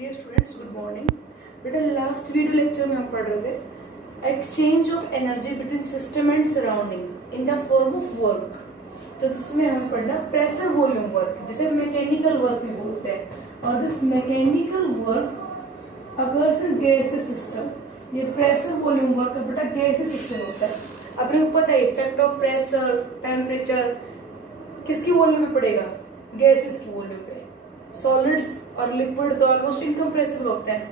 Dear students, good morning. बेटा last video lecture में हम पढ़ रहे थे exchange of energy between system and surrounding in the form of work. तो जिसमें हमें पढ़ना प्रेशर वॉल्यूम वर्क, जिसे मैकेनिकल वर्क भी बोलते हैं। और this mechanical work occurs in gases system. ये प्रेशर वॉल्यूम वर्क का बेटा गैसेस सिस्टम होता है। अपने को पता है इफेक्ट ऑफ प्रेशर टेम्परेचर किसकी वॉल्यूम में पड़ेगा, गैसेस की वॉल्यूम पे। सॉलिड्स और लिक्विड तो ऑलमोस्ट इनकम्प्रेसिबल होते हैं,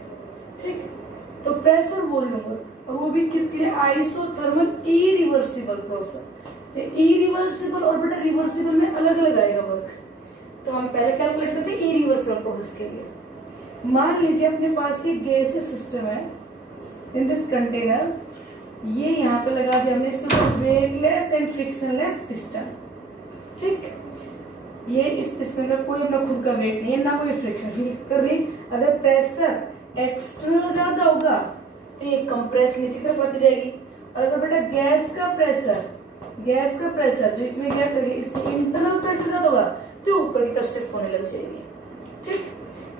ठीक। तो प्रेशर वॉल्यूम वर्क, और वो भी किसके लिए, आइसोथर्मल इरिवर्सिबल प्रोसेस। इरिवर्सिबल और बेटा रिवर्सिबल में अलग अलग आएगा वर्क। तो हम पहले कैलकुलेट करते हैं इरिवर्सिबल प्रोसेस के लिए। मान लीजिए अपने पास ये गैसेस सिस्टम है इन दिस कंटेनर। ये यहाँ पे लगा दिया हमने इसको वेटलेस एंड फ्रिक्शनलेस पिस्टन, ठीक। ये इस पिस्टन का कोई अपना खुद का वेट नहीं है, ना कोई फ्रिक्शन फील कर रही। अगर प्रेशर एक्सटर्नल ज्यादा होगा तो ये कंप्रेस नीचे की तरफ आती जाएगी। और अगर बेटा गैस का प्रेशर जो इसमें गैस लगी, इसकी इंटरनल प्रेशर ज्यादा होगा तो ऊपर की तरफ शिफ्ट होने लग जाएगी, ठीक।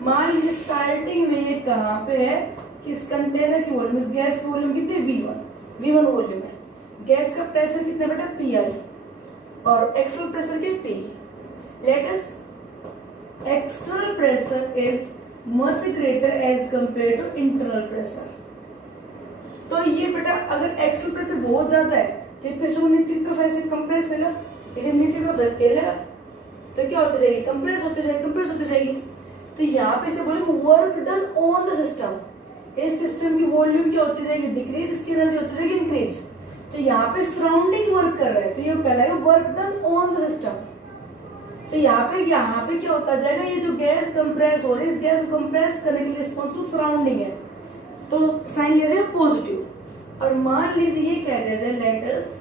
मान लीजिए स्टार्टिंग में ये कहाँ पे है कि इस कंटेनर की वॉल्यूम, इस गैस की वॉल्यूम कितनी, V1 वॉल्यूम है। गैस का प्रेशर कितना बेटा, PI, और एक्सटर्नल प्रेशर के P। Let us external pressure is much greater as compared to internal pressure। तो ये बेटा अगर एक्सटर्नल प्रेशर बहुत ज्यादा है तो ये प्रेशर को नीचे की तरफ ऐसे कंप्रेस देगा, इसे नीचे की तरफ धकेलेगा तो क्या होती जाएगी, कंप्रेस होती जाएगी। तो यहाँ पे इसे बोलेंगे work done on the system. इस सिस्टम की वॉल्यूम क्या होती जाएगी, डिक्रीज, इसकी एनर्जी होती जाएगी इंक्रीज। तो यहाँ पे सराउंडिंग वर्क कर रहा है तो ये कहलाएगा work done on the system. तो यहाँ पे क्या होता जाएगा, ये जो गैस कंप्रेस हो रही है, इस गैस को कंप्रेस करने के लिए रिस्पॉन्सिबल सराउंडिंग है, तो साइन लिया जाएगा पॉजिटिव। और मान लीजिए ये कह दिया जाए let us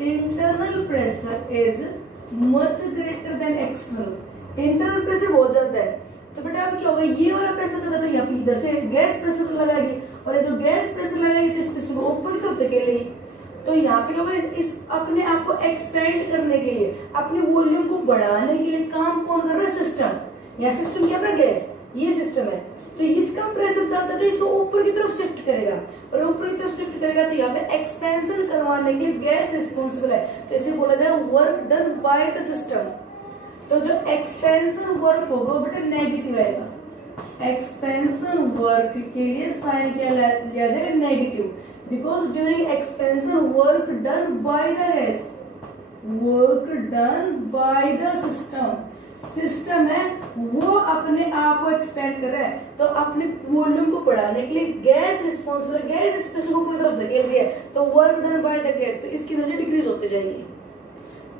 internal pressure is much greater than external. Internal pressure बहुत ज्यादा है तो बेटा अब क्या होगा, ये वाला प्रेशर ज्यादा, तो यहाँ पे इधर से गैस प्रेशर लगाएगी, और ये जो गैस प्रेशर लगाएगी तो इस प्रेशर को ऊपर की तरफ धकेलेगी। तो यहाँ पे क्या होगा, इस अपने आप को एक्सपेंड करने के लिए, अपनी वॉल्यूम को बढ़ाने के लिए काम कौन कर रहा है, सिस्टम। या सिस्टम क्या है, गैस, ये सिस्टम है। तो इसका प्रेशर ज्यादा है तो इसको ऊपर की तरफ शिफ्ट करेगा, और ऊपर की तरफ शिफ्ट करेगा तो यहाँ पे एक्सपेंशन करवाने के लिए गैस रिस्पॉन्सिबल है। तो इसे बोला जाए work done by the system. तो जो एक्सपेंशन वर्क होगा वो बेटा नेगेटिव आएगा। एक्सपेंशन वर्क के लिए साइन क्या लिया जाएगा, negative. Because during expansion work done by the gas, work done by the system है वो अपने आप को एक्सपेंड कर रहा है, तो अपने वॉल्यूम को बढ़ाने के लिए गैस रिस्पॉन्सिबल, गैस इस पिस्टन को पूरी तरफ धकेल रही है, तो work done by the gas, तो इसकी एनर्जी डिक्रीज होती जाएगी।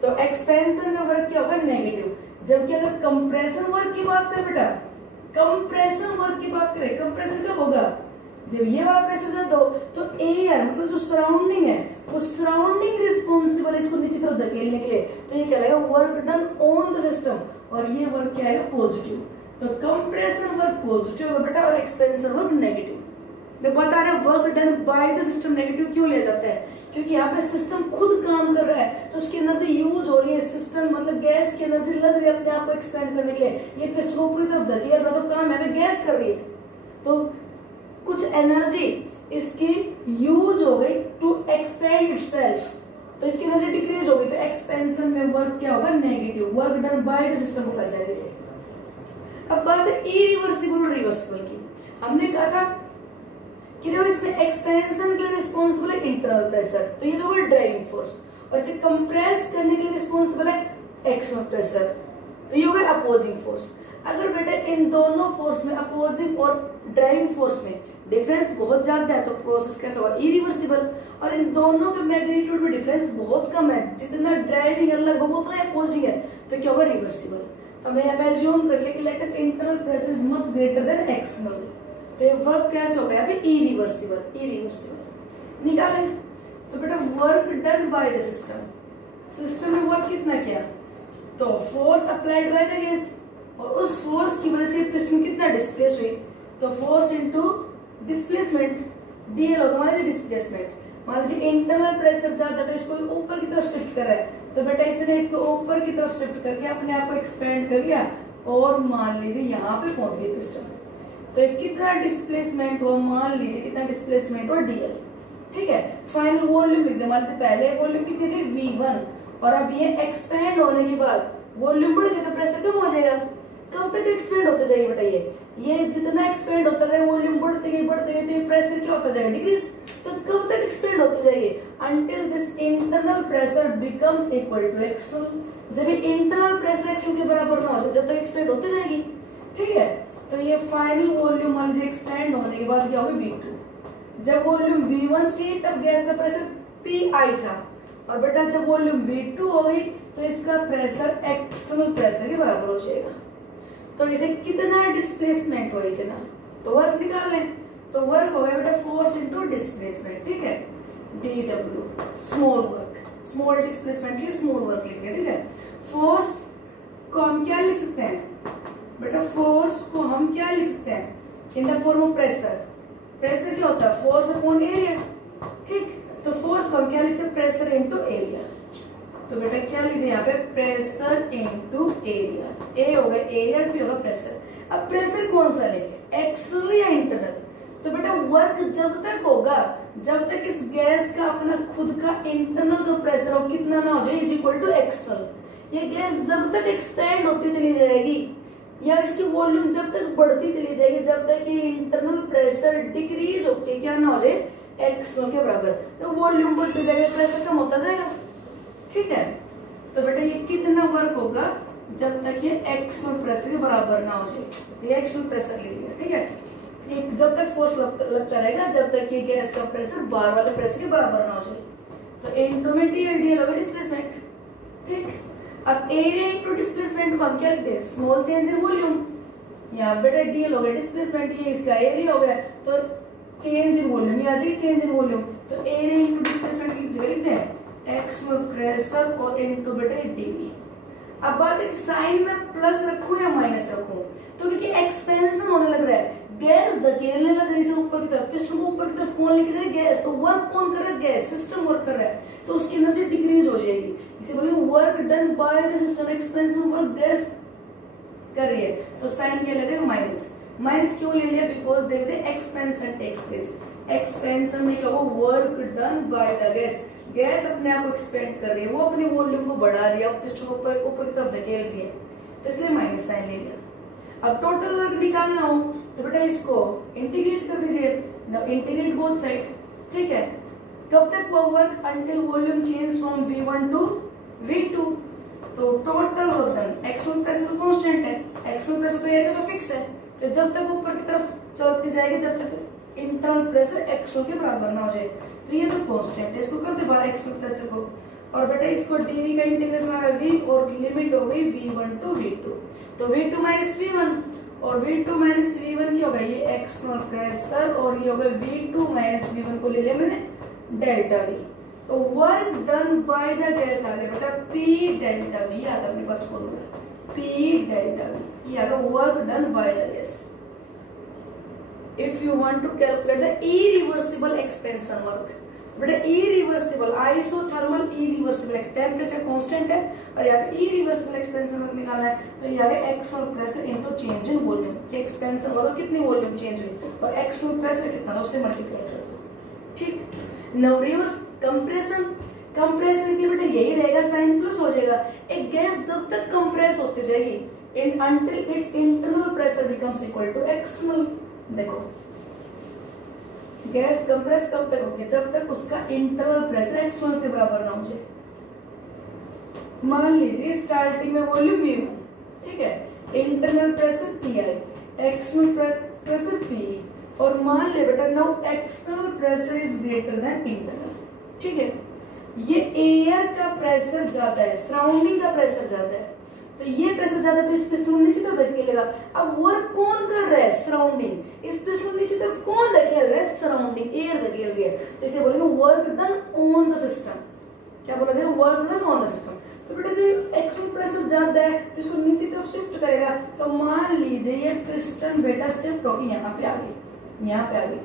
तो एक्सपेंशन में वर्क क्या होगा, नेगेटिव। जबकि अगर कंप्रेशन वर्क की बात करें बेटा, कंप्रेशन वर्क की बात करें, कंप्रेशन कब होगा, जब ये वाला प्रेशर ज्यादा हो तो एयर मतलब जो सराउंडिंग है वो सराउंडिंग रिस्पॉन्सिबल है इसको नीचे तरफ धकेलने के लिए, तो ये कहलाएगा work done on the system. और ये वर्क क्या आएगा, पॉजिटिव। तो कंप्रेशन वर्क पॉजिटिव होगा बेटा और एक्सपेंशन वर्क नेगेटिव। मैं बता रहा हूं work done by the system negative क्यों लिया जाता है, क्योंकि यहाँ पे सिस्टम खुद काम कर रहा है तो उसकी एनर्जी यूज हो रही है। सिस्टम मतलब गैस की एनर्जी लग रही है अपने आप को एक्सपेंड करने के लिए, ये पिस्टन को पूरी तरफ धकेल रहा तो काम है गैस कर रही है, तो कुछ एनर्जी इसकी यूज हो गई टू एक्सपेंड इटसेल्फ, तो इसकी एनर्जी डिक्रीज हो गई, तो एक्सपेंशन में वर्क क्या होगा, negative. Work done by the system बोला जाएगा इसे। अब बात है इरिवर्सिबल और रिवर्सिबल की। हमने कहा था कि देखो इसमें एक्सपेंशन के लिए रिस्पॉन्सिबल है इंटरनल प्रेशर, तो ये होगा ड्राइविंग फोर्स, और इसे कंप्रेस करने के लिए रिस्पॉन्सिबल है एक्सटर्नल प्रेशर, तो ये होगा अपोजिंग फोर्स। अगर बेटा इन दोनों फोर्स में, अपोजिंग और ड्राइविंग फोर्स में डिफरेंस बहुत ज्यादा है तो प्रोसेस कैसा होगा, इरिवर्सिबल। और इन दोनों के मैग्नीट्यूड में डिफरेंस बहुत कम है, जितना ड्राइविंग अलग होगा उतना अपोजिंग है, तो क्या होगा, रिवर्सिबल। तो हमने यहाँ पे अज्यूम कर लिया कि let us internal pressure is much greater than external, तो ये वर्क कैसे होगा, यहाँ पे इरिवर्सिबल निकाले। तो बेटा work done by the system में वर्क कितना किया, तो force applied by the gas, और उस फोर्स की वजह से पिस्टन कितना डिस्प्लेस हुई, तो फोर्स इनटू डिस्प्लेसमेंट, डीएल होगा मान लीजिए डिस्प्लेसमेंट। मान लीजिए इंटरनल प्रेशर ज्यादा तो इसको ऊपर की तरफ शिफ्ट कर रहा है, तो बेटा इसने इसको ऊपर की तरफ शिफ्ट करके अपने आप को एक्सपेंड कर लिया, और मान लीजिए यहाँ पे पहुंच गई पिस्टन। तो ये कितना डिस्प्लेसमेंट हुआ, मान लीजिए कितना डिस्प्लेसमेंट हुआ dl, ठीक है। फाइनल वॉल्यूम लिख दे, मान लीजिए पहले वॉल्यूम कितनी थी v1 और अब ये एक्सपेंड होने के बाद वॉल्यूम बढ़ गया तो प्रेशर कम हो जाएगा। कब तक एक्सपेंड होते जाएगी बेटा, ये जितना एक्सपेंड होता जाएगा वॉल्यूम बढ़ते गए तो ये प्रेशर क्या होता जाएगा, डिक्रीज। तो कब तक एक्सपेंड होते जाएंगे, until this internal pressure becomes equal to external, जब ये इंटरनल प्रेशर एक्शन के बराबर ना हो जाए जब तक एक्सपेंड होते जाएगी, ठीक है। तो ये फाइनल वॉल्यूम मान लीजिए एक्सपेंड होने के बाद क्या होगी V2। जब वॉल्यूम V1 थी तब गैस का प्रेशर PI था, और बेटा जब वॉल्यूम V2 हो गई तो इसका प्रेशर एक्सटर्नल प्रेशर के बराबर हो जाएगा। तो इसे कितना डिस्प्लेसमेंट हुआ इतना, तो वर्क निकाल लें। तो वर्क हो गया बेटा फोर्स इनटू डिस्प्लेसमेंट, ठीक है, dW small work, small displacement के लिए स्मॉल वर्क लिखेंगे, ठीक है। फोर्स को हम क्या लिख सकते हैं बेटा, फोर्स को हम क्या लिख सकते हैं इन the form of pressure. Pressure क्या होता है, फोर्स अपॉन एरिया, ठीक। तो फोर्स को हम क्या लिखते हैं, प्रेशर इनटू एरिया। तो बेटा क्या लिखते हैं यहाँ पे, प्रेशर इनटू एरिया, ए होगा एरिया, पी होगा प्रेशर। अब प्रेशर कौन सा लेंगे, एक्सटर्नल या इंटरनल। तो बेटा वर्क जब तक होगा जब तक इस गैस का अपना खुद का इंटरनल जो प्रेशर हो कितना ना हो जाए इज इक्वल टू एक्सटर्नल। ये गैस जब तक एक्सपेंड होती चली जाएगी या इसकी वॉल्यूम जब तक बढ़ती चली जाएगी जब तक ये इंटरनल प्रेशर डिक्रीज होके क्या ना हो जाए, एक्सटर्नल के बराबर। तो वॉल्यूम बढ़ती जाएगी प्रेशर कम होता जाएगा, ठीक है। तो बेटा ये कितना वर्क होगा जब तक ये एक्सटर्नल प्रेशर के बराबर ना हो जाए, ये एक्सटर्नल प्रेशर ले लिया, ठीक है। ये जब तक फोर्स लगता रहेगा जब तक ये गैस का प्रेशर बाहर वाले प्रेशर के बराबर ना हो जाए। तो इनटू में dl होगा डिस्प्लेसमेंट, ठीक। अब एरिया इनटू डिस्प्लेसमेंट को हम क्या लिखते हैं, स्मॉल चेंज इन वॉल्यूम। यहाँ बेटा dl हो गया डिस्प्लेसमेंट, ये इसका एरिया हो गया, तो चेंज इन वॉल्यूम ये आ जाएगी चेंज इन वॉल्यूम। तो एरिया इनटू डिस्प्लेसमेंट की जगह लिखते हैं एक्सटर्नल प्रेशर और इनटू बेटा dv। अब बात है कि साइन में प्लस रखूं या माइनस रखूं, तो क्योंकि एक्सपेंशन होने लग रहा है, गैस धकेलने लग रही है ऊपर की तरफ, पिस्टन को ऊपर की तरफ कौन लेके जा रहा है, गैस। तो वर्क कौन कर रहा है, गैस, सिस्टम वर्क कर रहा है, तो उसकी एनर्जी डिक्रीज हो जाएगी। इसे बोलेंगे work done by the system, expansion work gas कर रही है, तो साइन क्या ले जाएगा माइनस। माइनस क्यों ले लिया, बिकॉज देख जाए एक्सपेंशन टेक्स प्लेस, एक्सपेंशन में क्या हो, work done by the gas, gas अपने आप को एक्सपेंड कर रही है, वो अपनी वॉल्यूम को बढ़ा रही है, पिस्टन को ऊपर की तरफ धकेल रही है, तो इसलिए माइनस साइन ले लिया। अब टोटल वर्क निकालना हो तो बेटा इसको इंटीग्रेट कर दीजिए, इंटीग्रेट बोथ साइड, ठीक है। कब तक वो work, until volume change from V1 to V2। तो total work done, external pressure तो कांस्टेंट है, एक्सटर्नल प्रेशर तो एरिया तो फिक्स है, तो जब तक ऊपर की तरफ चलती जाएगी जब तक इंटरनल प्रेशर एक्सटर्नल के बराबर ना हो जाए, तो ये तो कांस्टेंट है, इसको कर दे बाहर एक्सटर्नल प्रेशर को। और बेटा इसको dv का इंटीग्रेशन आ गया v और लिमिट हो गई V1 टू V2, तो V2 माइनस V1 और V2 माइनस V1 क्या होगा, ये एक्सटर्नल प्रेशर और ये होगा V2 माइनस V1 को ले लिया मैंने डेल्टा V। तो work done by the gas आ गया बेटा P डेल्टा V आ गया अपने पास फॉर्मूला, P डेल्टा V ये आ गया work done by the gas. If you want to calculate the irreversible expansion work, बेटा irreversible isothermal irreversible temperature constant है और यहाँ पे irreversible expansion वर्क निकालना है, तो ये आ गया external pressure into change in volume, कि एक्सपेंशन हुआ तो कितनी वॉल्यूम चेंज हुई और एक्सटर्नल प्रेशर कितना था उससे मल्टीप्लाई कर दो, ठीक। नाउ रिवर्स कंप्रेशन, कंप्रेशन के बेटा यही रहेगा, साइन प्लस हो जाएगा। एक गैस जब तक कंप्रेस होती जाएगी in until its internal pressure becomes equal to external. देखो गैस कंप्रेस कब तक होगी, जब तक उसका इंटरनल प्रेशर एक्सटर्नल के बराबर ना हो जाए। मान लीजिए स्टार्टिंग में वॉल्यूम V1, ठीक है, internal pressure PI, external pressure PE, और मान ले बेटा now external pressure is greater than internal, ठीक है। ये एयर का प्रेशर ज्यादा है, सराउंडिंग का प्रेशर ज्यादा है, तो ये प्रेशर ज्यादा है तो इस पिस्टन को नीचे तरफ धकेलेगा। अब वर्क कौन कर रहा है, सराउंडिंग, इस पिस्टन को नीचे तरफ कौन धकेल रहा है, सराउंडिंग, एयर धकेल रही है, तो इसे बोलेंगे work done on the system. क्या बोला जाएगा, work done on the system. तो बेटा जो एक्सटर्नल प्रेशर ज्यादा है तो इसको नीचे तरफ शिफ्ट करेगा, तो मान लीजिए ये पिस्टन बेटा शिफ्ट होकर यहाँ पे आ गई, यहाँ पे आ गई।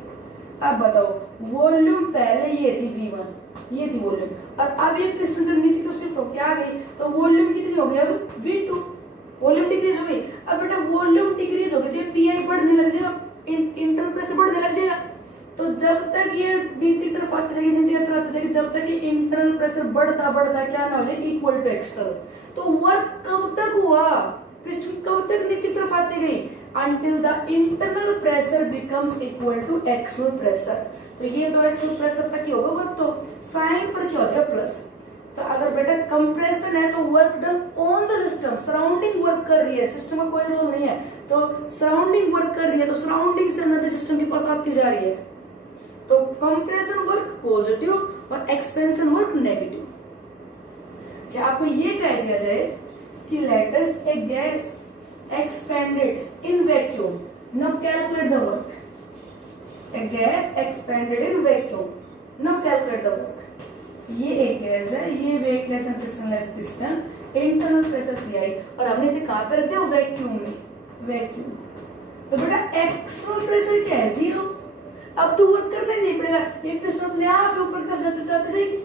अब बताओ वॉल्यूम पहले ये थी V1, ये थी वॉल्यूम, और अब ये पिस्टन जब नीचे तरफ शिफ्ट होकर आ गई तो वॉल्यूम कितनी हो गई, अब V2, वॉल्यूम डिक्रीज हो गई। अब बेटा वॉल्यूम डिक्रीज हो गई तो ये PI बढ़ने लग जाएगा, जब तक ये इंटरनल प्रेशर बढ़ता बढ़ता क्या ना हो जाए इक्वल टू एक्सटर्नल। तो वर्क कब तक हुआ, पिस्टन कब तक नीचे की तरफ आती गई, until the internal pressure becomes equal to external pressure। तो ये तो एक्सटर्नल प्रेशर तक ही होगा वर्क, तो साइन पर क्या हो जाए प्लस। तो अगर बेटा कंप्रेशन है तो work done on the system, surrounding work कर रही है, सिस्टम का कोई रोल नहीं है, तो सराउंडिंग वर्क कर रही है, तो सराउंडिंग से एनर्जी सिस्टम के पास आती जा रही है। तो कंप्रेशन वर्क पॉजिटिव और एक्सपेंशन वर्क नेगेटिव। अच्छा आपको ये कह दिया जाए कि let us A gas expanded in vacuum, now calculate the work। a gas expanded in vacuum, now calculate the work। ये एक गैस है, ये weightless and frictionless piston, internal pressure pi, और हमने इसे कहां पे रख दिया, वैक्यूम में, वैक्यूम। तो बेटा एक्सटर्नल प्रेशर क्या है, जीरो। अब तो वर्क करना ही नहीं पड़ेगा, ये पिस्टन अपने आप ऊपर की तरफ जाते जाएगी,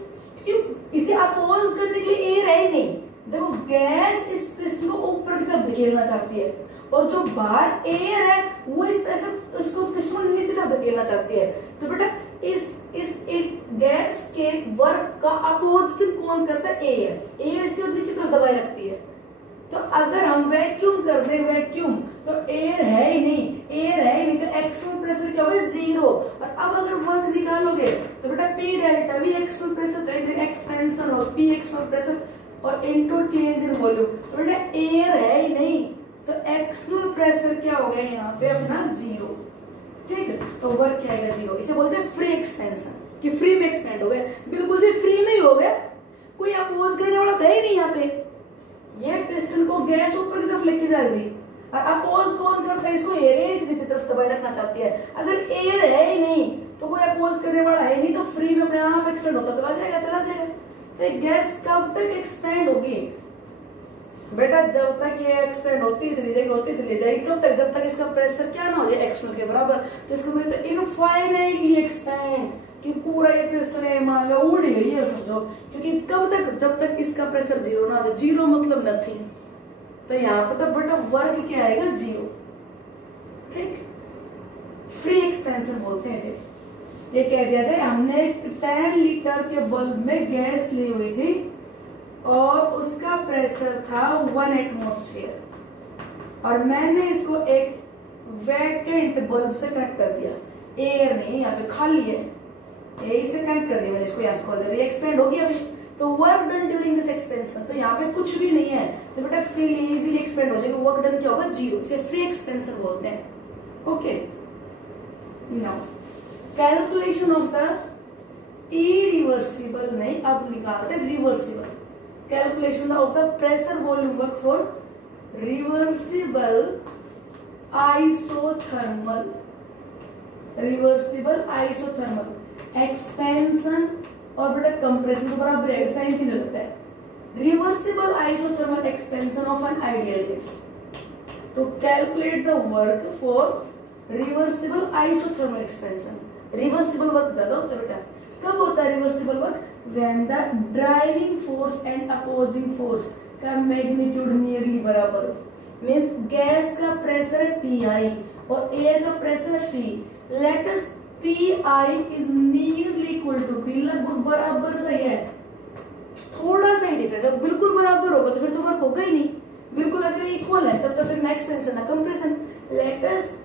क्योंकि इसे अपोज करने के लिए एयर है ही नहीं। देखो गैस इस पिस्टन को ऊपर की तरफ धकेलना चाहती है, और जो बाहर एयर है वो इस प्रेशर उसको पिस्टन को नीचे तरफ धकेलना चाहती है। तो बेटा इस गैस के वर्क का अपोजिशन कौन करता है, एयर। एयर इसको नीचे तरफ दबाए रखती है। तो अगर हम वैक्यूम कर दे, वैक्यूम तो एयर है ही नहीं, एयर है ही नहीं, तो एक्सटर्नल प्रेशर क्या होगा, जीरो। और अब अगर वर्क निकालोगे तो बेटा P delta we external pressure, तो एक्सपेंशन हो पी एक्सटर्नल प्रेशर और इनटू चेंज इन वॉल्यूम। तो बेटा एयर है ही नहीं, तो एक्सटर्नल प्रेशर क्या हो गया यहाँ पे अपना जीरो, ठीक है। तो वर्क क्या आएगा, जीरो। इसे बोलते हैं फ्री एक्सपेंशन, कि फ्री में एक्सपेंड हो गया, बिल्कुल जी फ्री में ही हो गया, कोई अपोज करने वाला था ही नहीं यहाँ पे। ये पिस्टन को गैस ऊपर की तरफ लेके जा रही थी, और अपोज कौन करता है, इसको एयर इस नीचे तरफ दबाए रखना चाहती है। अगर एयर है ही नहीं तो कोई अपोज करने वाला है नहीं, तो फ्री में अपने आप एक्सपेंड होता चला जाएगा, चला जाएगा। तो गैस कब तक एक्सपेंड होगी बेटा, जब तक ये एक्सपेंड होती चली जाएगी, होती चली जाएगी। कब तक, जब तक इसका प्रेशर क्या ना हो जाए एक्सटर्नल के बराबर। तो इसको बोलते हैं इनफाइनाइटली एक्सपेंड, कि पूरा ये पिस्टन है मान लो उड़ गई है समझो, क्योंकि कब तक, जब तक इसका प्रेशर जीरो ना हो जाए। जीरो मतलब नथिंग, तो यहाँ पर तो बेटा वर्क क्या आएगा, जीरो, ठीक। फ्री एक्सपेंशन बोलते हैं इसे। ये कह दिया जाए हमने 10 लीटर के बल्ब में गैस ली हुई थी और उसका प्रेशर था 1 एटमॉस्फेयर, और मैंने इसको एक वैकेंट बल्ब से कनेक्ट कर दिया, एयर नहीं यहाँ पे खाली है, यही से कनेक्ट कर दिया मैंने इसको, यहाँ खोल दिया, एक्सपेंड होगी अभी। तो work done during this expansion, तो यहाँ पे कुछ भी नहीं है, तो बेटा फ्रीली इजीली एक्सपेंड हो जाएगा, वर्क डन क्या होगा, जीरो। इसे फ्री एक्सपेंशन बोलते हैं, okay. Now calculation of the irreversible, नहीं अब निकालते reversible, calculation of the pressure volume work for reversible isothermal, reversible isothermal expansion और बेटा कंप्रेशन को बराबर है, साइन चेंज होता है। Reversible isothermal expansion of an ideal gas, to calculate the work for reversible isothermal expansion. Reversible work ज्यादा होता है बेटा, कब होता है reversible work, when the driving force and opposing force का मैग्नीट्यूड नियरली बराबर हो। मींस गैस का प्रेशर है पीआई और एयर का प्रेशर है P. Let us P I is nearly equal to P, लगभग बराबर सही है, थोड़ा सा ही डिफरेंस। जब बिल्कुल बराबर होगा तो फिर तो वर्क होगा ही नहीं, बिल्कुल अगर इक्वल है तब तो फिर नेक्स्ट टेंशन है compression. Late us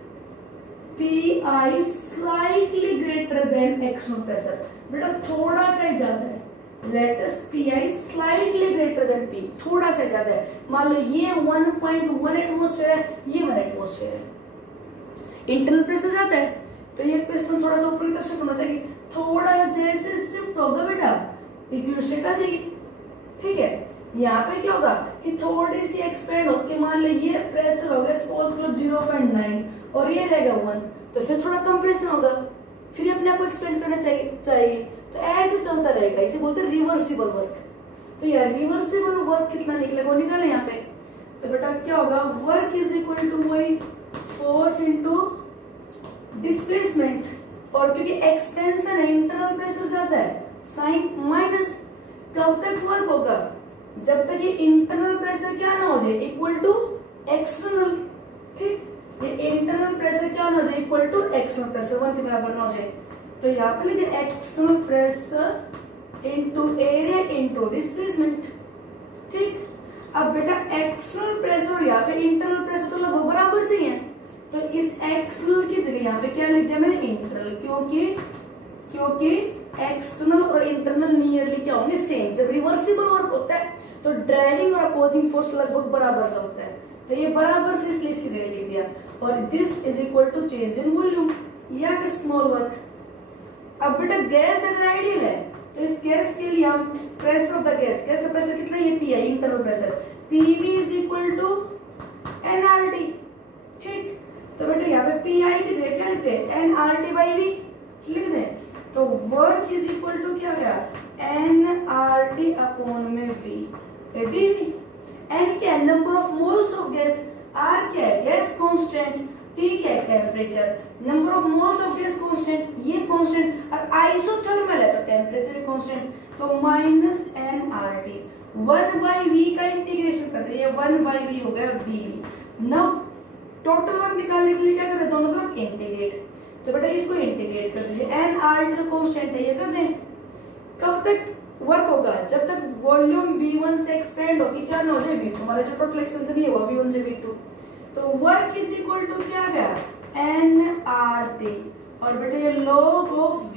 pi slightly greater than external pressure, बेटा थोड़ा सा ही ज्यादा है। Late us pi slightly greater than P, थोड़ा सा ज्यादा है। मान लो ये 1.1 एटमॉस्फेयर है, ये 1 एटमॉस्फेयर है। इंटरनल प्रेशर ज्यादा है तो ये पिस्टन थोड़ा सा ऊपर की तरफ शिफ्ट होना चाहिए, थोड़ा जैसे शिफ्ट होगा बेटा इक्विलिब्रियम स्टेट आ जाएगी, ठीक है। यहाँ पे क्या होगा कि थोड़ी सी एक्सपेंड होकर मान लो ये प्रेशर हो गया सपोज करो 0.9 और ये रहेगा 1, तो फिर थोड़ा कंप्रेशन होगा, फिर अपने आप को एक्सपेंड करना चाहिए। तो ऐसे चलता रहेगा, इसे बोलते हैं रिवर्सिबल वर्क। तो यार रिवर्सिबल वर्क कितना निकलेगा वो निकाले यहाँ पे। तो बेटा क्या होगा, वर्क इज इक्वल टू वही फोर्स इंटू डिस्प्लेसमेंट, और क्योंकि एक्सपेंशन है इंटरनल प्रेशर ज्यादा है, साइन माइनस। कब तक वर्क होगा, जब तक ये इंटरनल प्रेशर क्या ना हो जाए इक्वल टू एक्सटर्नल, ठीक। ये इंटरनल प्रेशर क्या ना हो जाए इक्वल टू एक्सटर्नल प्रेशर, 1 के बराबर ना हो जाए। तो यहाँ पे लिखे external pressure into area into displacement. ठीक, अब बेटा एक्सटर्नल प्रेशर और यहाँ पे इंटरनल प्रेशर तो लगभग बराबर से ही है, तो इस एक्सटर्नल की जगह यहाँ पे क्या लिख दिया मैंने इंटरनल, क्योंकि एक्सटर्नल और इंटरनल नियरली क्या होंगे सेम। जब रिवर्सिबल वर्क होता है तो ड्राइविंग और अपोजिंग फोर्स लगभग बराबर सा होता है, तो ये बराबर से इसलिए इसकी जगह लिख दिया। और this is equal to change in volume, या स्मॉल वर्क। अब बेटा गैस अगर आइडियल है तो इस गैस के लिए हम प्रेशर ऑफ द गैस का प्रेशर कितना है, ये P I internal pressure, PV is equal to NRT. ठीक, तो बेटा यहाँ पे पी आई की जगह क्या लिखते हैं, एनआरटी बाई वी लिख दें, तो वर्क इज इक्वल टू क्या गया, एनआरटी अपॉन में वी डीवी। एन क्या है, number of moles of gas, R क्या है, गैस कांस्टेंट, टी क्या है, temperature, number of moles of gas constant, ये कांस्टेंट, और आइसोथर्मल है तो टेम्परेचर कांस्टेंट, तो माइनस एनआरटी 1/v का इंटीग्रेशन करते हैं, ये 1/v हो गया dv। नाउ टोटल वर्क निकालने के लिए क्या करें, दोनों तरफ इंटीग्रेट, तो बेटा इसको इंटीग्रेट कर दीजिए, एनआरटी तो कांस्टेंट है, ये कर दें। कब तक वर्क होगा, जब तक वॉल्यूम v1 से एक्सपेंड होगी क्या ना हो जाए v2, हमारा जो टोटल एक्सपेंशन है वो v1 से v2, तो वर्क इज इक्वल टू क्या गया, nRT, और बेटा ये log ऑफ v,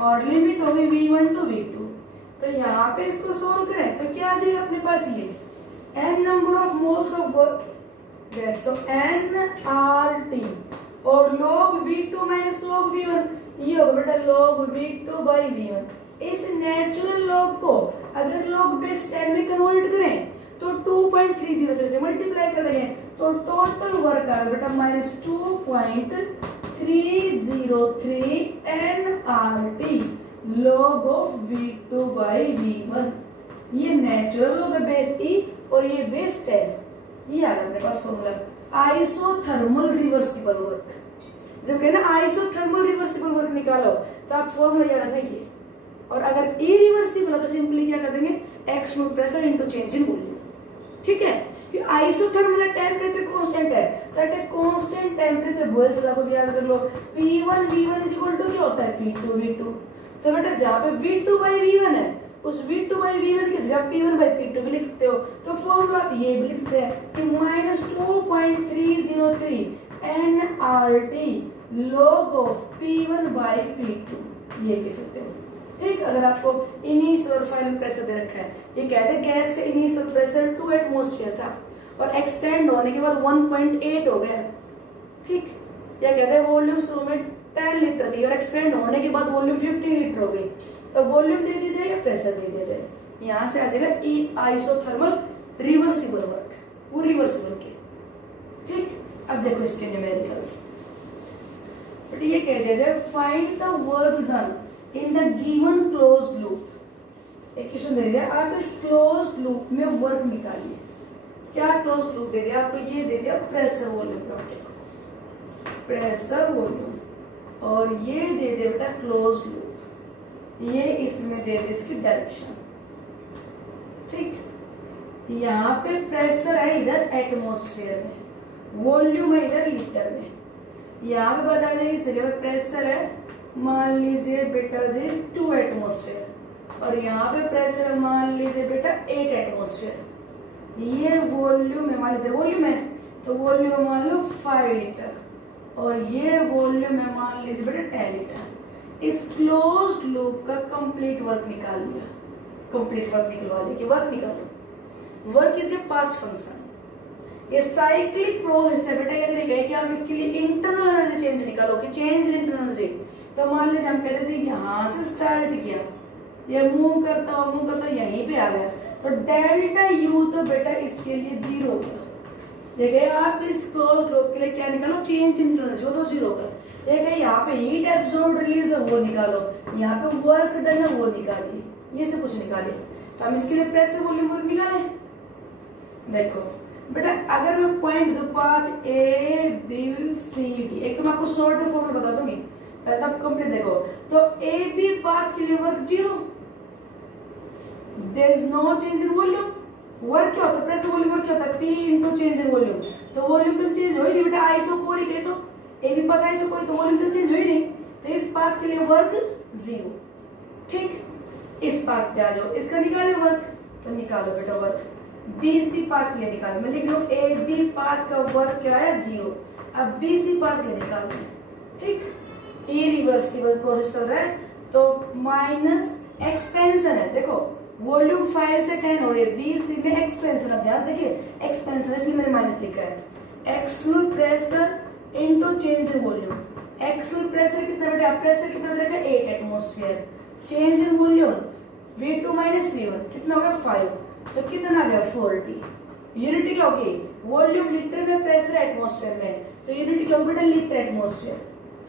और लिमिट हो गई v1 टू v2। तो यहाँ पे इसको सोल्व करें तो क्या आ जाएगा अपने पास, ये n number of moles of gas, तो nRT और log v2 minus log v1, ये होगा बेटा log v2 बाई v1। इस नेचुरल लॉग को अगर लॉग बेस 10 में कन्वर्ट करें तो 2.303 से मल्टीप्लाई कर देंगे, तो टोटल वर्क आएगा बेटा minus 2.303 nRT log of v2 by v1। ये नेचुरल लॉग है बेस ई और ये बेस 10, ये आ गया अपने पास फॉर्मूला आइसोथर्मल रिवर्सिबल वर्क। जब कहना आइसोथर्मल रिवर्सिबल वर्क निकालो तो आप फॉर्मूला याद रखेंगे, और अगर इरिवर्सिबल है तो सिंपली क्या कर देंगे, external pressure into change in volume. ठीक है, कि आइसोथर्मल टेम्परेचर कांस्टेंट है, तो at a constant temperature Boyle's law को भी याद कर लो, P1 V1 is equal to क्या होता है, P2 V2। तो बेटा जहां पे V2 बाई V1 है उस V2 बाई V1 की जगह P1 बाई P2 भी लिख सकते हो, तो फॉर्मूला आप ये भी लिख सकते हैं कि minus 2.303 nRT log of P1 by P2, ये लिख सकते हो। ठीक, अगर आपको इनिशियल और फाइनल प्रेशर दे रखा है, ये कहते हैं गैस का इनिशियल प्रेशर 2 एटमॉस्फेयर था और एक्सपेंड होने के बाद 1.8 हो गया। ठीक, या कहते हैं वॉल्यूम शुरू में 10 लीटर थी और एक्सपेंड होने के बाद वॉल्यूम 15 लीटर हो गई, तो वॉल्यूम दे दी जाए या प्रेशर दे दिया जाए, यहाँ से आ जाएगा ई आइसोथर्मल रिवर्सिबल वर्क, वो रिवर्सिबल के। ठीक, अब देखो इसके न्यूमेरिकल्स, बट ये कह दिया जाए find the work done in the given closed loop. एक क्वेश्चन दे दिया, आप इस क्लोज्ड लूप में वर्क निकालिए। क्या क्लोज्ड लूप दे दिया आपको, ये दे दिया प्रेशर वॉल्यूम का, प्रेशर वॉल्यूम, और ये दे दिया बेटा क्लोज्ड लूप, ये इसमें दे दे इसकी डायरेक्शन। ठीक, यहाँ पे प्रेशर है इधर एटमॉस्फेयर में, वॉल्यूम है इधर लीटर में, यहाँ पे बता दें इस जगह पे प्रेशर है मान लीजिए बेटा जी 2 एटमॉस्फेयर, और यहाँ पे प्रेशर मान लीजिए बेटा 8 एटमॉस्फेयर। ये वॉल्यूम है, मान लीजिए वॉल्यूम है तो वॉल्यूम मान लो 5 लीटर, और ये वॉल्यूम है मान लीजिए बेटा 10 लीटर। इस क्लोज्ड लूप का कंप्लीट वर्क निकाल लिया, कंप्लीट वर्क निकलवा लिया कि वर्क निकालो, work is a path function, ये साइक्लिक प्रोसेस है बेटा। अगर ये कि आप इसके लिए इंटरनल एनर्जी चेंज निकालो कि चेंज इन इंटरनल एनर्जी, तो मान लीजिए हम कहते थे यहाँ से स्टार्ट किया, ये मूव करता यहीं पे आ गया, तो डेल्टा यू तो बेटा इसके लिए 0 होगा। ये कहे आप इस क्लोज्ड लूप के लिए क्या निकालो, चेंज इन एनर्जी, वो तो 0 होगा। ये कहे यहाँ पे हीट एब्सॉर्ब रिलीज है वो निकालो, यहाँ पे वर्क डन है वो निकालिए, ये सब कुछ निकालिए। तो हम इसके लिए प्रेशर वॉल्यूम वर्क निकाले। देखो बेटा अगर मैं पॉइंट दो path A B C D, एक तो मैं आपको शॉर्ट में फॉर्मूला बता दूंगी, पहले तब कंप्लीट देखो। तो ए बी पाथ के लिए work 0, there is no change in volume. Work क्या होता है, प्रेशर वॉल्यूम वर्क क्या होता है, P into change in volume. तो वॉल्यूम तो चेंज हो ही नहीं बेटा, आइसोकोरिक है तो ए बी पाथ आइसोकोरिक, तो वॉल्यूम तो चेंज हो ही नहीं, तो इस पाथ के लिए वर्क 0। ठीक, इस पाथ पे आ जाओ, इसका निकालो वर्क, तो निकालो बेटा वर्क। BC पाथ के लिए निकालो, मैं लिख लूं AB पाथ का वर्क क्या है 0। अब BC पाथ के लिए निकालना है, ठीक। इरिवर्सिबल प्रोसेस चल रहा है तो माइनस एक्सपेंशन है, देखो वॉल्यूम 5 से 10 हो रही है, BC में एक्सपेंशन। अब ध्यान देखिए एक्सपेंशन, इसलिए मैंने माइनस लिखा है। External pressure into change in volume. External pressure कितना बेटा, प्रेशर कितना दे रखा है 8 atmosphere. Change in volume V2 minus V1 कितना हो गया 5, तो कितना आ गया 40। यूनिट क्या होगी, वॉल्यूम लीटर में, प्रेशर एटमॉस्फेयर में, तो यूनिट क्या होगी बेटा लीटर एटमॉस्फेयर,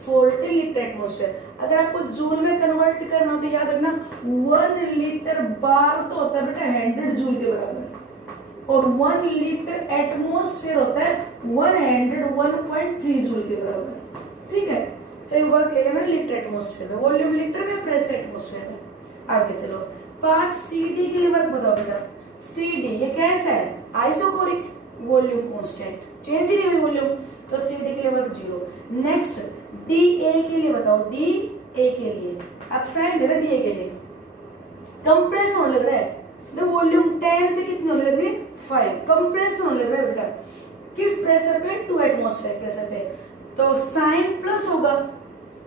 40 लीटर एटमॉस्फेयर। अगर आपको जूल में कन्वर्ट करना हो तो याद रखना 1 लीटर बार तो होता है बेटा 100 जूल के बराबर, और 1 लीटर एटमॉस्फेयर होता है 101.3 जूल के बराबर, ठीक है। तो ये वर्क ले लिया मैंने लीटर एटमॉस्फेयर में, वॉल्यूम लीटर में, प्रेशर एटमॉस्फेयर में। आगे चलो पाथ CD के लिए वर्क बताओ बेटा। CD ये कैसा है, आइसोकोरिक, वॉल्यूम कांस्टेंट, चेंज नहीं हुई वॉल्यूम, तो CD के लिए वर्क 0। नेक्स्ट DA के लिए बताओ, DA के लिए अब साइन दे रहा DA के लिए, कंप्रेस होने लग रहा है, तो वॉल्यूम 10 से कितनी होने लग रही है 5, कंप्रेस होने लग रहा है बेटा, किस प्रेशर पे 2 एटमॉस्फेयर प्रेशर पे, तो साइन प्लस होगा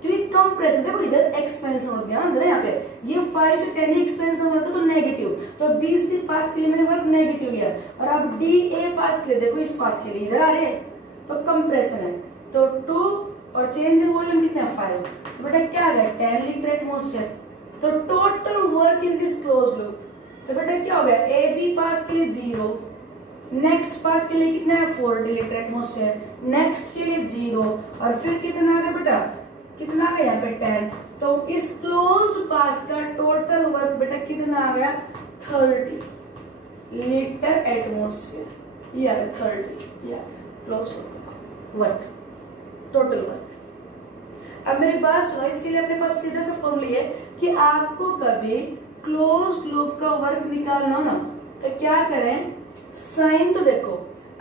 क्योंकि कम प्रेशर। देखो इधर एक्सपेंशन हो, ध्यान देना यहाँ पे, ये 5 से 10 एक्सपेंशन होता तो नेगेटिव, तो BC पाथ के लिए मैंने वर्क नेगेटिव लिया। और अब DA पाथ के लिए देखो, इस पाथ के लिए इधर आ रहे हैं तो कंप्रेशन है, तो 2 और चेंज इन वॉल्यूम कितना है 5, तो बेटा क्या आ गया 10 लीटर एटमॉस्फेयर। तो total work in this close loop, तो बेटा क्या हो गया AB पाथ के लिए 0, नेक्स्ट पाथ के लिए कितना है 40 लीटर एटमॉस्फेयर, नेक्स्ट के लिए 0, और फिर कितना आ गया बेटा, कितना आ गया यहाँ पे 10। तो इस क्लोज्ड पाथ का टोटल वर्क बेटा कितना आ गया 30 लीटर एटमॉस्फेयर, ये आ गया 30, ये आ गया क्लोज्ड वर्क, टोटल वर्क। अब मेरी बात सुनो, इसके लिए अपने पास सीधा सा फॉर्मूला है कि आपको कभी क्लोज्ड लूप का वर्क निकालना हो ना तो क्या करें, साइन तो देखो,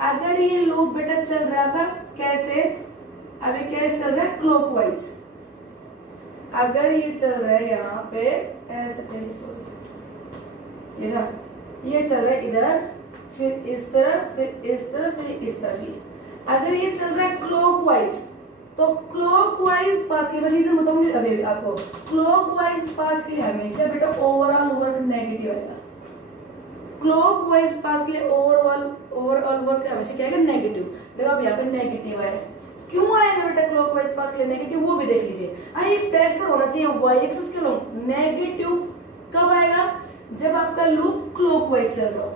अगर ये लूप बेटा चल रहा है कैसे, अभी कैसे चल रहा है क्लॉकवाइज, अगर ये चल रहा है यहाँ पे ऐसे, सॉरी इधर ये चल रहा है इधर, फिर इस तरफ, फिर इस तरफ, फिर इस तरफ, ये अगर ये चल रहा है क्लॉकवाइज, तो क्लॉकवाइज पाथ के लिए रीजन बताऊंगी अभी आपको, क्लॉकवाइज पाथ के लिए हमेशा बेटा ओवरऑल वर्क नेगेटिव आएगा, क्लॉकवाइज पाथ के लिए ओवरऑल वर्क हमेशा क्या आएगा नेगेटिव। देखो अब यहाँ पे नेगेटिव आया, क्यों आएगा बेटा क्लॉकवाइज पाथ के लिए नेगेटिव, वो भी देख लीजिए। ये प्रेशर होना चाहिए y एक्सिस के लॉन्ग, नेगेटिव कब आएगा, जब आपका लूप क्लॉकवाइज चल रहा हो,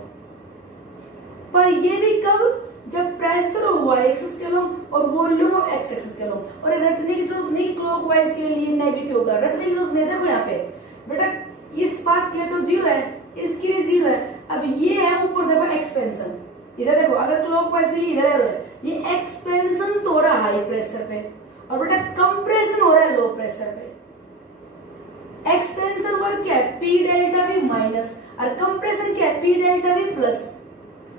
पर ये भी कब, जब प्रेशर हो y एक्सिस के लॉन्ग और वॉल्यूम ऑफ x एक्सिस के लॉन्ग। और रटने की जरूरत नहीं, क्लॉकवाइज के लिए नेगेटिव होगा, रटने की जरूरत नहीं। देखो यहाँ पे बेटा इस पाथ के लिए तो 0 है, इसके लिए 0 है, अब ये है ऊपर देखो एक्सपेंशन, इधर देखो अगर क्लॉकवाइज तो ये इधर है, ये एक्सपेंशन तो हो रहा है हाई प्रेशर पे, और बेटा कंप्रेशन हो रहा है लो प्रेशर पे। एक्सपेंशन वर्क क्या है P डेल्टा V माइनस, और कंप्रेशन क्या है P डेल्टा V प्लस।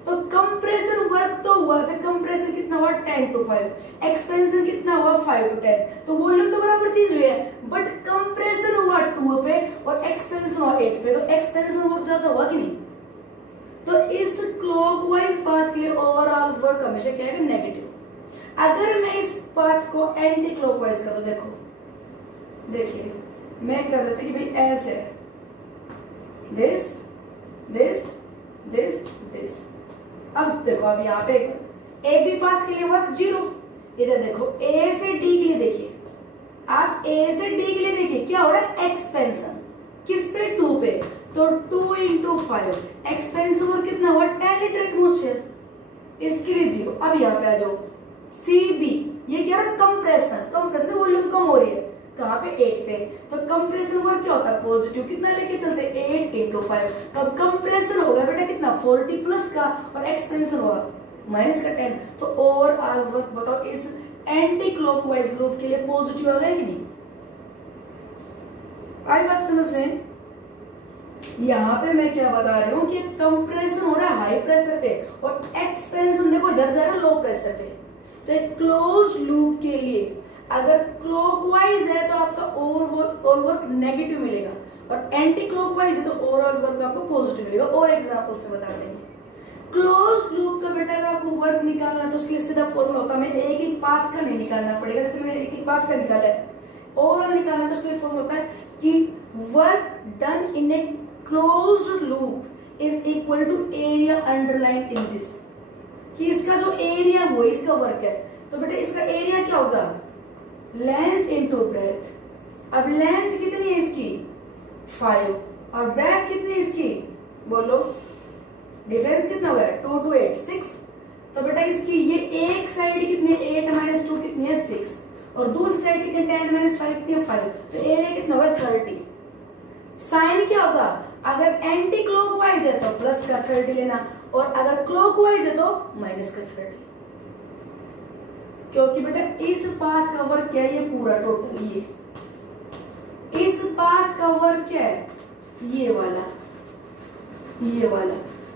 तो कंप्रेशन वर्क तो हुआ था, कंप्रेशन कितना हुआ 10 to 5, एक्सपेंशन कितना हुआ 5 to 10, तो वॉल्यूम तो बराबर चेंज हुई है, बट कंप्रेशन हुआ 2 पे और एक्सपेंशन हुआ 8 पे, तो एक्सपेंशन वर्क ज्यादा हुआ कि नहीं। तो इस क्लॉकवाइज पाथ के लिए ओवरऑल वर्क हमेशा क्या है नेगेटिव। अगर मैं इस पाथ को एंटी क्लॉकवाइज करूं, देखो देखिए मैं कर देती कि भाई ऐसे है, दिस दिस दिस दिस। अब देखो अब यहाँ पे ए बी पाथ के लिए वर्क 0, इधर देखो ए से डी के लिए देखिए, आप ए से डी के लिए देखिए क्या हो रहा है एक्सपेंशन, किस पे 2 पे, तो 2 into 5, एक्सपेंशन वर्क कितना हुआ 10 लीटर एटमॉस्फेयर, इसके लिए 0। अब यहाँ पे आ जाओ सी बी, ये क्या है कंप्रेशन, कंप्रेशन वॉल्यूम कम हो रही है कहाँ पे 8 पे, तो कंप्रेशन वर्क क्या होता है पॉजिटिव, कितना लेके चलते 8 into 5, तो अब कंप्रेशन होगा बेटा कितना 40 प्लस का, और एक्सपेंशन होगा माइनस का 10, तो ओवरऑल वर्क बताओ इस एंटी क्लॉकवाइज लूप के लिए पॉजिटिव आ गया कि नहीं। आई बात समझ में। यहाँ पे मैं क्या बता रही हूँ कि कंप्रेशन हो रहा है हाई प्रेशर पे और एक्सपेंशन देखो इधर जा रहा है लो प्रेशर पे। तो एक क्लोज लूप के लिए अगर क्लॉकवाइज है तो आपका ओवरवर्क नेगेटिव मिलेगा, और एंटी क्लॉकवाइज है तो ओवरऑल वर्क आपको पॉजिटिव मिलेगा। और एग्जांपल से बता देंगे। क्लोज लूप का बेटा अगर आपको वर्क निकालना है तो उसके लिए सीधा फॉर्मूला होता है, हमें एक एक पाथ का नहीं निकालना पड़ेगा, जैसे मैंने एक एक पाथ का निकाला है, ओवरऑल निकालना है तो उसके लिए फॉर्मूला होता है कि work done in a closed loop is equal to area underline in this, कि इसका जो एरिया वो इसका वर्क है, तो बेटा इसका एरिया क्या होगा, लेंथ इनटू ब्रेथ। अब लेंथ कितनी है इसकी 5 और ब्रेथ कितनी है इसकी, बोलो डिफरेंस कितना होगा 2 to 8 6। तो बेटा इसकी ये एक साइड कितनी है 8 - 2 कितनी है 6 और दूसरी साइड कितनी है 10 - 5 कितनी है 5, तो एरिया कितना होगा 30। साइन क्या होगा, अगर एंटी क्लॉकवाइज है तो प्लस का 30 लेना और अगर क्लॉकवाइज है तो माइनस का 30, क्योंकि बेटा इस पाथ का वर्क क्या है, ये पूरा टोटल ये इस पाथ का वर्क क्या है, ये वाला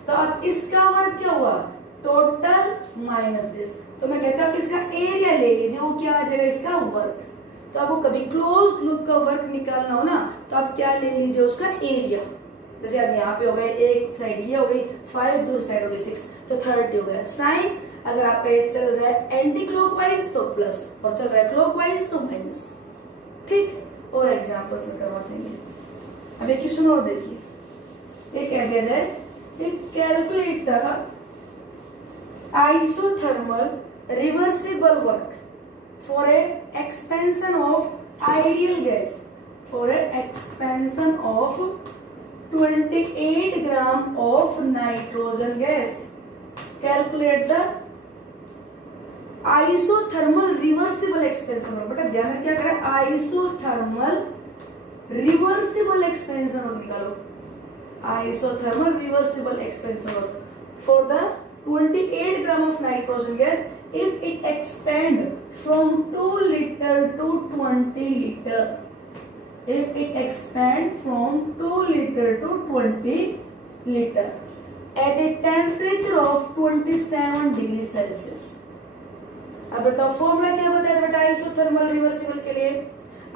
तो अब इसका वर्क क्या हुआ टोटल माइनस दिस, तो मैं कहता हूं इसका एरिया ले लीजिए, वो क्या आ जाएगा इसका वर्क। तो आपको कभी क्लोज लूप का वर्क निकालना हो ना तो आप क्या ले लीजिए उसका एरिया, जैसे अब यहाँ पे हो गए एक साइड ये हो गई 5 दूसरी साइड हो गई 6 तो 30 हो गया। साइन अगर आपका ये चल रहा है एंटी क्लॉकवाइज तो प्लस और चल रहा है क्लॉकवाइज तो माइनस, ठीक। और एग्जांपल से करवा देंगे। अब एक क्वेश्चन और देखिए, ये कह दिया जाए calculate the isothermal reversible work for an expansion of ideal gas for an expansion of 28 gram of nitrogen gas. Calculate the isothermal reversible expansion work। बेटा ध्यान रखिए क्या करें, isothermal reversible expansion work निकालो, isothermal reversible expansion work for the 28 gram of nitrogen gas if it expand from 2 liter to 20 liter, if it expand from 2 liter to 20 liter at a temperature of 27 degree Celsius। अब बताओ formula क्या बताया बेटा isothermal reversible के लिए,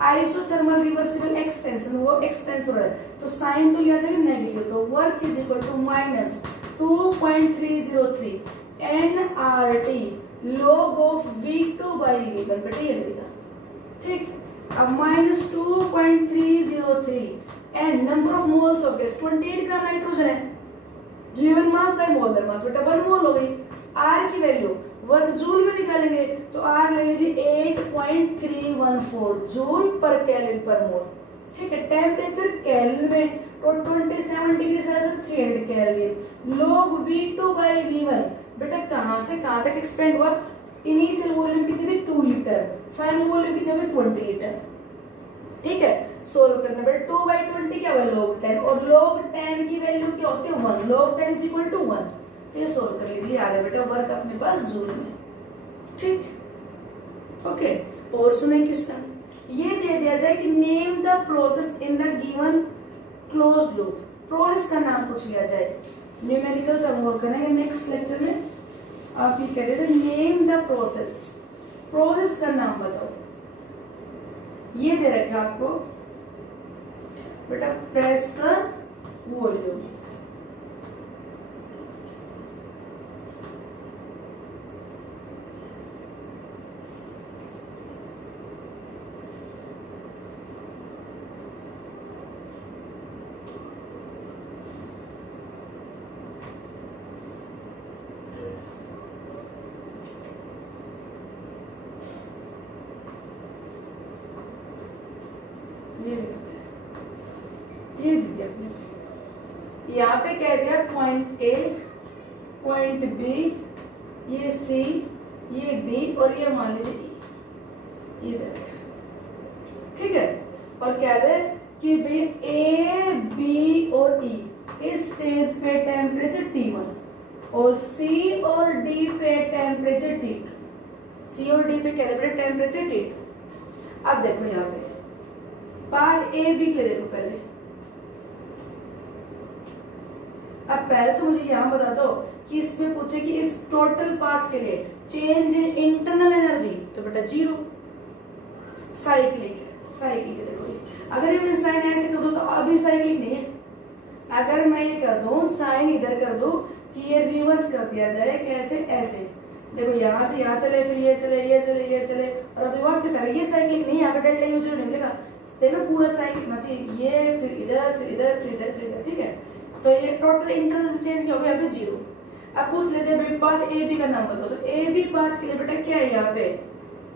isothermal reversible expansion, वो एक्सपेंसर है तो साइन तो लिया जाएगा नेगेटिव, तो work is equal to minus 2.303 nRT log of V2 by V1, बेटा ये लगेगा, ठीक। अब minus 2.303 n number of moles of gas 28 gram nitrogen है, given mass by molar mass, बेटा 1 मोल हो गई। R की वैल्यू वर्क जूल में निकालेंगे तो R ले लीजिए 8.314 जूल पर केल्विन पर मोल, ठीक है। टेम्परेचर केल्विन में तो 27 degree Celsius 300 kelvin, log V2 by V1 बेटा कहां से कहां तक एक्सपेंड हुआ, इनिशियल वॉल्यूम कितनी थी 2 लीटर, फाइनल वॉल्यूम कितनी होगी 20 लीटर, ठीक है। सोल्व करना बेटा 2/20 क्या होगा log 10 और log 10 की वैल्यू क्या होती है 1, log 10 इज इक्वल टू 1, तो ये सोल्व कर लीजिए, आ गया बेटा वर्क अपने पास जूल में, ठीक। ओके और सुने क्वेश्चन, ये दे दिया जाए कि name the process in the given closed loop, process का नाम पूछ लिया जाए, न्यूमेरिकल्स हम वर्क करेंगे नेक्स्ट लेक्चर में। आप ये कह रहे थे नेम द प्रोसेस, प्रोसेस का नाम बताओ, ये दे रखा आपको बेटा प्रेशर वॉल्यूम, ये दिया आपने, यहाँ पे कह दिया पॉइंट ए, पॉइंट बी, ये सी, ये डी और ये मान लीजिए ई, ये देखा, ठीक है। और कह दे कि भाई ए बी और ई इस स्टेज पे टेम्परेचर T1 और सी और डी पे टेम्परेचर T2, सी और डी पे कैलिब्रेट टेम्परेचर T2। अब देखो यहाँ पे पाथ ए बी के लिए देखो पहले, अब पहले तो मुझे यहां बता दो कि इसमें पूछे कि इस टोटल पाथ के लिए चेंज इन इंटरनल एनर्जी, तो बेटा 0, साइक्लिक साइक्लिक है। देखो ये अगर मैं साइन ऐसे कर दूं तो अभी साइक्लिक नहीं है। अगर मैं ये कर दूं साइन इधर कर दूं कि ये रिवर्स कर दिया जाए कैसे, ऐसे देखो यहाँ से यहाँ चले, फिर ये चले, ये चले, ये चले और अभी वापस आ गए, ये साइक्लिक नहीं है। यहाँ पे डेल्टा यू जो नहीं मिलेगा, देखो पूरा साइक्लिक होना चाहिए, ये फिर इधर, फिर इधर, फिर इधर, फिर इधर, ठीक है। तो ये टोटल इंटरनल से चेंज क्या होगा यहाँ पे 0। अब पूछ लेते हैं पाथ ए बी का नाम बताओ। तो ए बी पाथ के लिए बेटा क्या है, यहाँ पे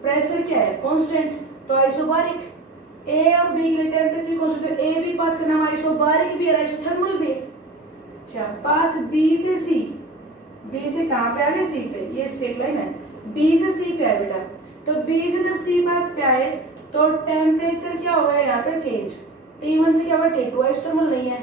प्रेशर क्या है, कांस्टेंट, तो आइसोबारिक। ए और बी के लिए temperature constant, A B path का नाम आइसोबारिक भी है, आइसोथर्मल भी है। अच्छा, पाथ बी से सी, बी से कहां पे आ गए, सी पे, ये स्ट्रेट लाइन है, बी से सी पे आए बेटा। तो बी से जब सी पाथ पे आए तो टेम्परेचर क्या हो गया यहाँ पे चेंज, T1 से क्या होगा T2, आइसोथर्मल नहीं है।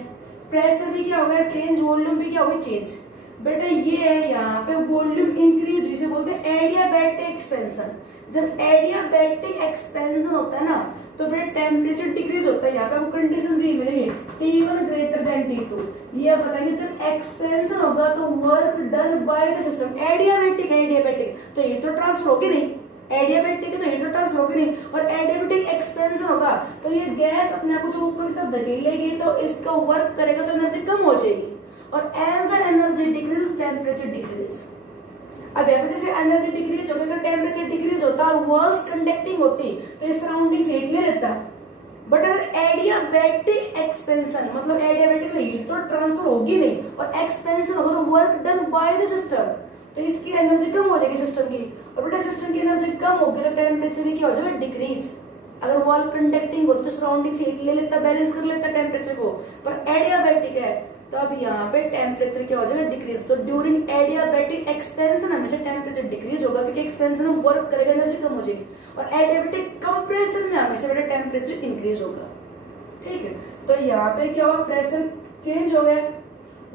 प्रेशर भी क्या हो गया चेंज, वॉल्यूम भी क्या हो गया चेंज। बेटा ये है यहाँ पे वॉल्यूम इंक्रीज, जिसे बोलते हैं एडियाबैटिक एक्सपेंशन। जब एडियाबैटिक एक्सपेंशन होता है ना तो बेटा टेम्परेचर डिक्रीज होता है। यहाँ पे आपको कंडीशन दी मिलेगी T1 ग्रेटर देन T2। ये बताएंगे जब एक्सपेंशन होगा तो work done by the system, adiabatic है, एडियाबैटिक तो हीट तो ट्रांसफर होगी नहीं, एडियाबैटिक है तो हीट तो ट्रांसफर होगी नहीं, और एडियाबैटिक एक्सपेंशन होगा तो ये गैस अपने आप को जो ऊपर की तरफ धकेलेगी तो इसका वर्क करेगा तो एनर्जी कम हो जाएगी, और as the energy decrease temperature decrease. अब यहाँ पे जैसे एनर्जी डिक्रीज होगी तो टेम्परेचर डिक्रीज होता और वॉल्स कंडक्टिंग होती तो ये सराउंडिंग से हीट ले लेता। बट अगर एडियाबैटिक एक्सपेंशन मतलब एडियाबैटिक में हीट तो ट्रांसफर होगी नहीं और एक्सपेंशन होगा तो work done by the system, तो इसकी एनर्जी कम हो जाएगी सिस्टम की, और बेटा सिस्टम की एनर्जी कम होगी तो टेम्परेचर भी क्या हो जाएगा डिक्रीज। अगर वॉल कंडक्टिंग होती तो सराउंडिंग से हीट ले लेता, बैलेंस कर लेता टेम्परेचर को, पर एडियाबैटिक है तो अब यहाँ पे टेम्परेचर क्या हो जाएगा डिक्रीज। तो ड्यूरिंग एडियाबैटिक एक्सपेंशन हमेशा टेम्परेचर डिक्रीज होगा क्योंकि एक्सपेंशन में वर्क करेगा एनर्जी कम हो जाएगी, और एडियाबैटिक कंप्रेशन में हमेशा बेटा टेम्परेचर इंक्रीज होगा, ठीक है। तो यहाँ पे क्या हुआ, प्रेशर चेंज हो गया,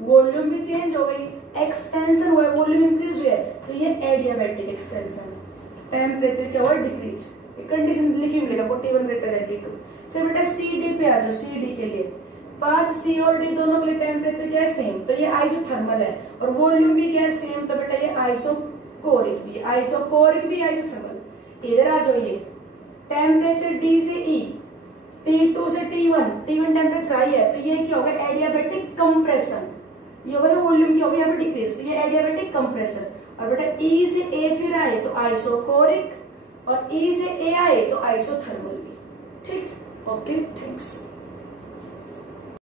वॉल्यूम भी चेंज हो गई, एक्सपेंशन हुआ, वॉल्यूम इंक्रीज हुआ है, तो ये एडियाबैटिक एक्सपेंशन, टेम्परेचर क्या हुआ डिक्रीज। कंडीशन लिखी मिलेगा 41 ग्रेटर देन T2। फिर बेटा सी डी पे आ जाओ। सी डी के लिए पाथ सी और डी दोनों के लिए टेम्परेचर क्या है सेम, तो ये आइसोथर्मल है, और वॉल्यूम भी क्या है सेम, तो बेटा ये आइसोकोरिक भी, आइसोकोरिक भी आइसोथर्मल। इधर आ जाओ, ये टेम्परेचर डी से ई, T2 से T1, T1 टेम्परेचर हाई है तो ये क्या होगा एडियाबैटिक कंप्रेशन, ये होगा वॉल्यूम क्या होगा यहाँ पे डिक्रीज, तो ये एडियाबैटिक कंप्रेशन। और बेटा ई से ए फिर आए तो आइसोकोरिक, और ई से ए आए तो आइसोथर्मल भी, ठीक। Okay, thanks.